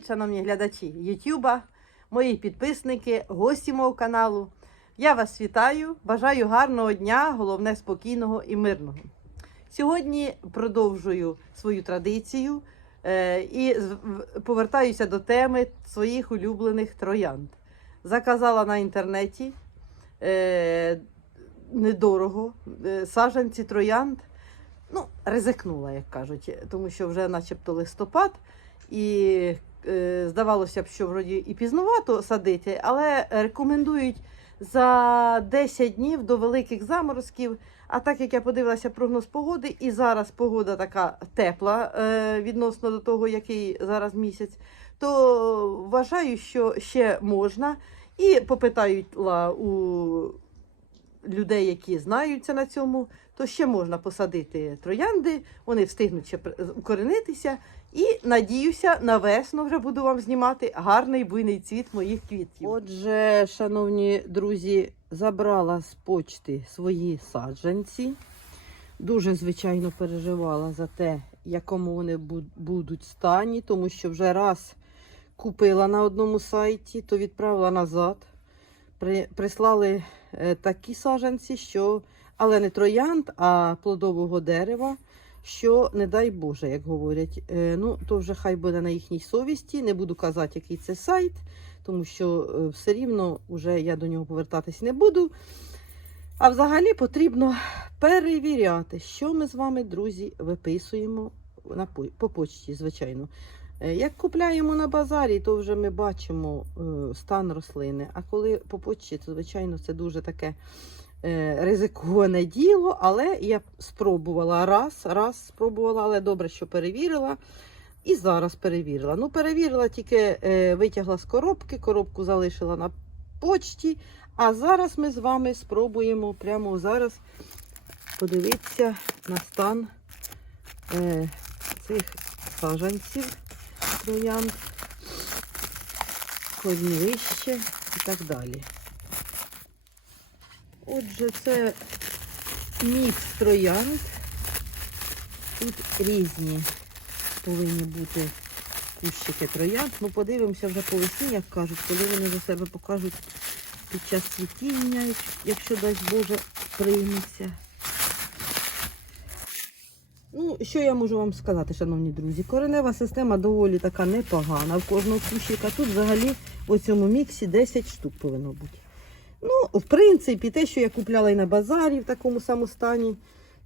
Привіт, шановні глядачі Ютуба, мої підписники, гості мого каналу. Я вас вітаю, бажаю гарного дня, головне спокійного і мирного. Сьогодні продовжую свою традицію е, і повертаюся до теми своїх улюблених троянд. Заказала на інтернеті е, недорого е, саджанці троянд. Ну, ризикнула, як кажуть, тому що вже начебто листопад, і здавалося б, що вроді і пізнувато садити, але рекомендують за 10 днів до великих заморозків. А так як я подивилася прогноз погоди, і зараз погода така тепла е, відносно до того, який зараз місяць, то вважаю, що ще можна. І попитаюла у людей, які знаються на цьому, то ще можна посадити троянди, вони встигнуть ще укоренитися. І надіюся, на весну вже буду вам знімати гарний буйний цвіт моїх квітів. Отже, шановні друзі, забрала з почти свої саджанці. Дуже, звичайно, переживала за те, якому вони бу- будуть стані, тому що вже раз купила на одному сайті, то відправила назад. При, прислали е, такі саджанці, що, але не троянд, а плодового дерева, що не дай Боже, як говорять. Е, ну, то вже хай буде на їхній совісті. Не буду казати, який це сайт, тому що е, все рівно вже я до нього повертатись не буду. А взагалі потрібно перевіряти, що ми з вами, друзі, виписуємо на, по- по почті, звичайно. Е, Як купляємо на базарі, то вже ми бачимо стан рослини. А коли по почті, то звичайно це дуже таке ризиковане діло. Але я спробувала раз, раз спробувала, але добре, що перевірила. І зараз перевірила. Ну, перевірила, тільки е, витягла з коробки, коробку залишила на почті. А зараз ми з вами спробуємо прямо зараз подивитися на стан е, цих саджанців троянд, корневище і так далі. Отже, це мікс троянд. Тут різні повинні бути кущики троянд. Ну, подивимося вже по весні, як кажуть, коли вони за себе покажуть під час цвітіння, якщо дасть Боже прийметься. Ну, що я можу вам сказати, шановні друзі? Коренева система доволі така непогана. В кожного кущика тут взагалі у цьому міксі 10 штук повинно бути. Ну, в принципі, те, що я купляла і на базарі в такому самому стані,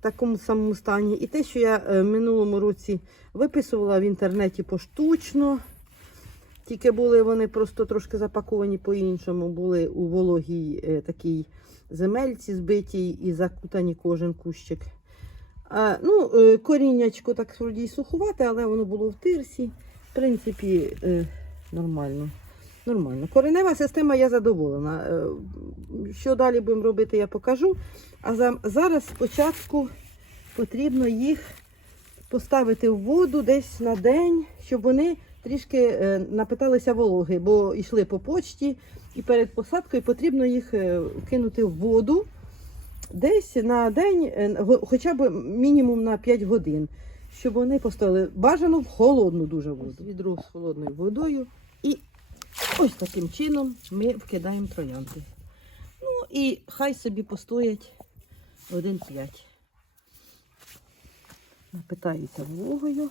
такому самому стані, і те, що я е, в минулому році виписувала в інтернеті поштучно. Тільки були вони просто трошки запаковані по-іншому, були у вологій е, такій земельці збитій і закутані кожен кущик. А, ну, е, коріннячко так вроді сухувате, але воно було в тирсі. В принципі, е, нормально. Нормально. Коренева система я задоволена. Е, Що далі будемо робити, я покажу. А зараз спочатку потрібно їх поставити в воду десь на день, щоб вони трішки е, напиталися вологи, бо йшли по почті, і перед посадкою потрібно їх е, кинути в воду десь на день, хоча б мінімум на 5 годин, щоб вони постояли. Бажано в холодну дуже воду. Відро з холодною водою. І ось таким чином ми вкидаємо троянди. Ну і хай собі постоять один 5. Напитаються вологою.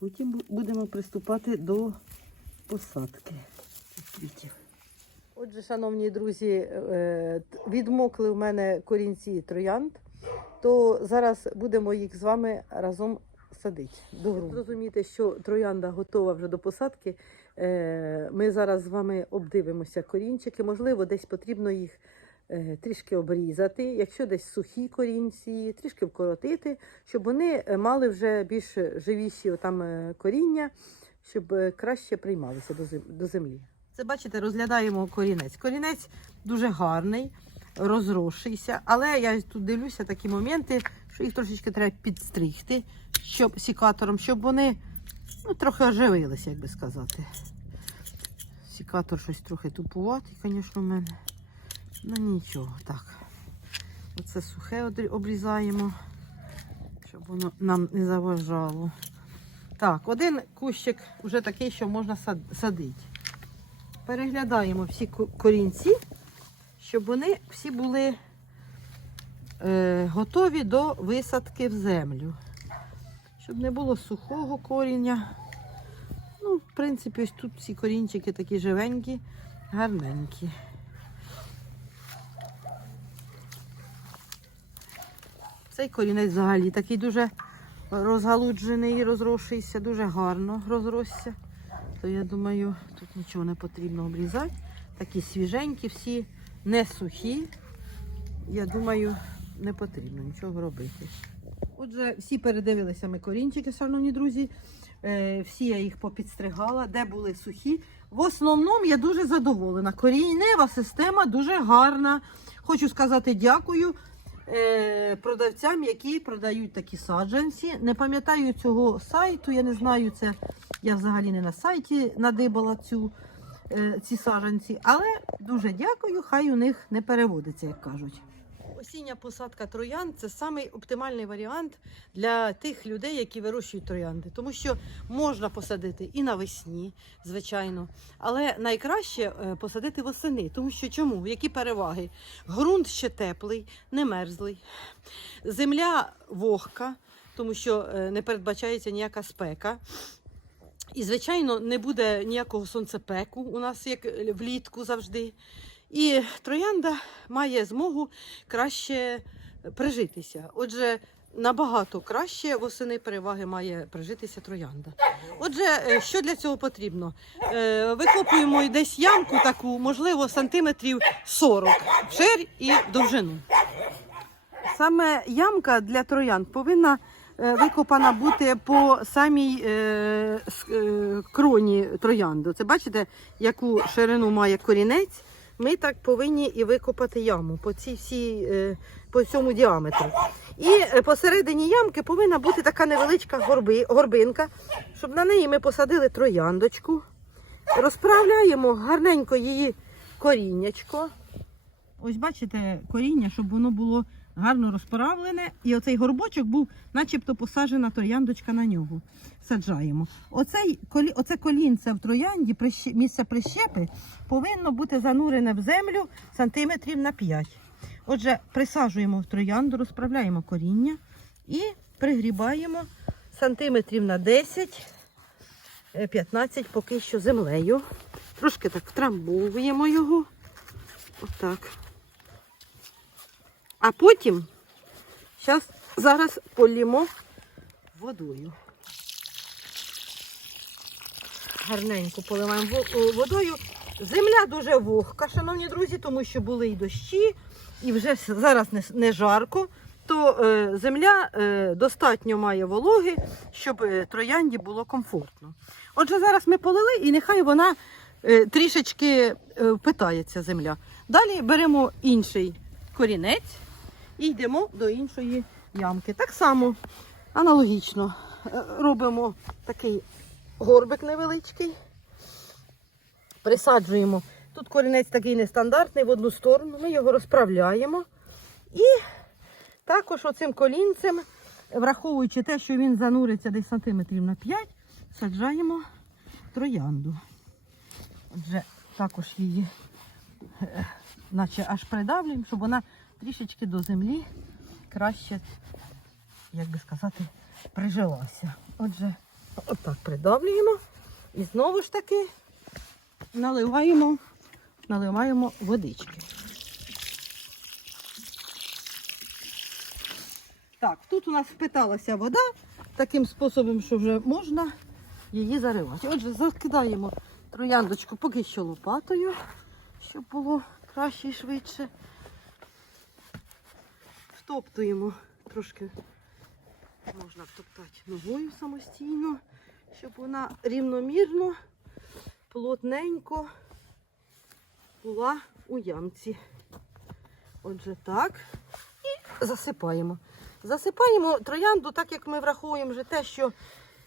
Потім будемо приступати до посадки квітів. Отже, шановні друзі, е, відмокли в мене корінці троянд, то зараз будемо їх з вами разом садити. ґрунту. Зрозуміти, що троянда готова вже до посадки. Е, Ми зараз з вами обдивимося корінчики. Можливо, десь потрібно їх е, трішки обрізати. Якщо десь сухі корінці, трішки вкоротити, щоб вони е, мали вже більш живіші отам е, коріння, щоб краще приймалися до землі. Це бачите, розглядаємо корінець. Корінець дуже гарний, розросшийся, але я тут дивлюся такі моменти, що їх трошечки треба підстригти, щоб сікатором, щоб вони ну, трохи оживилися, як би сказати. Сікатор щось трохи тупуватий, звісно, в мене. Ну нічого, так. Оце сухе обрізаємо, щоб воно нам не заважало. Так, один кущик вже такий, що можна садити. Переглядаємо всі корінці, щоб вони всі були е, готові до висадки в землю. Щоб не було сухого коріння. Ну, в принципі, ось тут всі корінчики такі живенькі, гарненькі. Цей корінець взагалі такий дуже розгалуджений, розросшийся, дуже гарно розросся. То я думаю, тут нічого не потрібно обрізати. Такі свіженькі, всі не сухі. Я думаю, не потрібно нічого робити. Отже, всі передивилися ми корінчики, шановні друзі. Е, всі я їх попідстригала, де були сухі. В основному я дуже задоволена. Корінева система дуже гарна. Хочу сказати дякую е, продавцям, які продають такі саджанці. Не пам'ятаю цього сайту, я не знаю, це я взагалі не на сайті надибала цю, е, ці саджанці, але дуже дякую, хай у них не переводиться, як кажуть. Осіння посадка троянд це самий оптимальний варіант для тих людей, які вирощують троянди, тому що можна посадити і навесні, звичайно, але найкраще е, посадити восени. Тому що чому? Які переваги? Ґрунт ще теплий, не мерзлий, земля вогка, тому що е, не передбачається ніяка спека. І, звичайно, не буде ніякого сонцепеку у нас, як е, влітку завжди. І троянда має змогу краще прижитися. Отже, набагато краще восени переваги має прижитися троянда. Отже, е, що для цього потрібно? Е, Викопуємо десь ямку таку, можливо, сантиметрів 40 вшир і довжину. Саме ямка для троянд повинна е, викопана бути по самій кроні троянду. Це бачите, яку ширину має корінець. Ми так повинні і викопати яму по цій всій, е, по цьому діаметру. І е, посередині ямки повинна бути така невеличка горби, горбинка, щоб на неї ми посадили трояндочку. Розправляємо гарненько її коріннячко. Ось бачите коріння, щоб воно було гарно розправлене. І оцей горбочок був начебто посаджена трояндочка на нього. Саджаємо. Оцей, оце колінце в троянді, місце прищепи, повинно бути занурене в землю сантиметрів на 5. Отже, присаджуємо в троянду, розправляємо коріння і пригрібаємо сантиметрів на 10. е, 15 поки що землею. Трошки так втрамбовуємо його. Отак. А потім щас, зараз полімо водою. Гарненько поливаємо водою. Земля дуже вогка, шановні друзі, тому що були і дощі, і вже зараз не, жарко. То е, земля е, достатньо має вологи, щоб е, троянді було комфортно. Отже, зараз ми полили і нехай вона трішечки впитається земля. Далі беремо інший корінець і йдемо до іншої ямки. Так само аналогічно е, робимо такий горбик невеличкий, присаджуємо. Тут корінець такий нестандартний в одну сторону, ми його розправляємо. І також оцим колінцем, враховуючи те, що він зануриться десь сантиметрів на 5, саджаємо троянду. Отже, також її е, наче аж придавлюємо, щоб вона трішечки до землі краще, як би сказати, прижилася. Отже, отак придавлюємо і знову ж таки наливаємо, наливаємо водички. Так, тут у нас впиталася вода таким способом, що вже можна її заривати. Отже, закидаємо трояндочку поки що лопатою, щоб було краще і швидше. Втоптуємо трошки, можна втоптати ногою самостійно, щоб вона рівномірно, плотненько була у ямці. Отже, так. І засипаємо. Засипаємо троянду, так як ми враховуємо вже те, що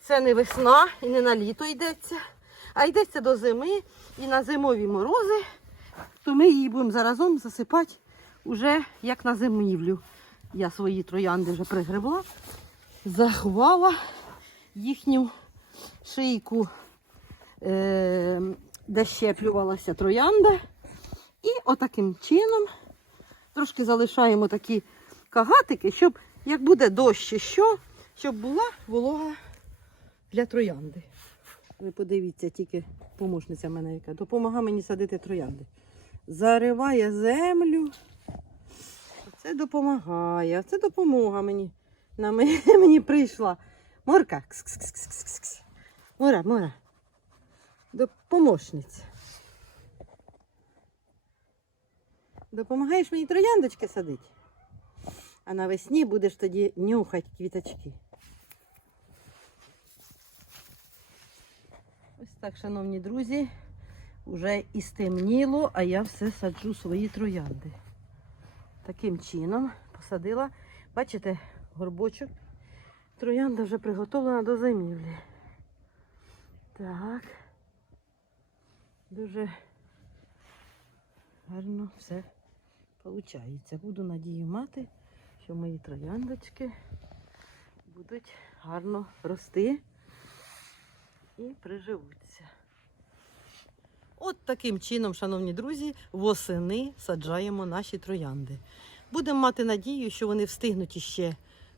це не весна і не на літо йдеться, а йдеться до зими і на зимові морози, то ми її будемо заразом засипати уже як на зимівлю. Я свої троянди вже пригребла, заховала їхню шийку, е, де щеплювалася троянда. І отаким чином трошки залишаємо такі кагатики, щоб як буде дощ чи що, щоб була волога для троянди. Ви подивіться, тільки помощниця мене яка допомагає мені садити троянди. Зариває землю. Це допомагає. Це допомога мені. На мені, мені прийшла. Морка. Кс-кс-кс-кс-кс. Мора, мора. Допоможниця. Допомагаєш мені трояндочки садити. А навесні будеш тоді нюхати квіточки. Ось так, шановні друзі, вже і стемніло, а я все саджу свої троянди. Таким чином посадила. Бачите, горбочок. Троянда вже приготовлена до зимівлі. Так. Дуже гарно все виходить. Буду надію мати, що мої трояндочки будуть гарно рости і приживуться. От таким чином, шановні друзі, восени саджаємо наші троянди. Будемо мати надію, що вони встигнуть іще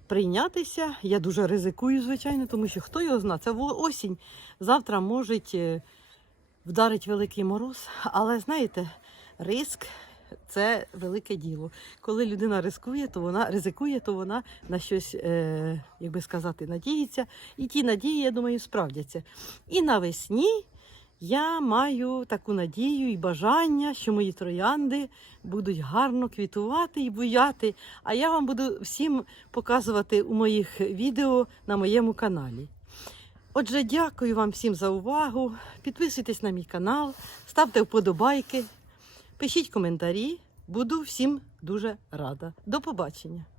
прийнятися. Я дуже ризикую, звичайно, тому що хто його знає, це осінь. Завтра може вдарить великий мороз. Але знаєте, риск це велике діло. Коли людина рискує, то вона ризикує, то вона на щось, е, як би сказати, надіється. І ті надії, я думаю, справдяться. І навесні я маю таку надію і бажання, що мої троянди будуть гарно квітувати і буяти. А я вам буду всім показувати у моїх відео на моєму каналі. Отже, дякую вам всім за увагу. Підписуйтесь на мій канал, ставте вподобайки, пишіть коментарі. Буду всім дуже рада. До побачення!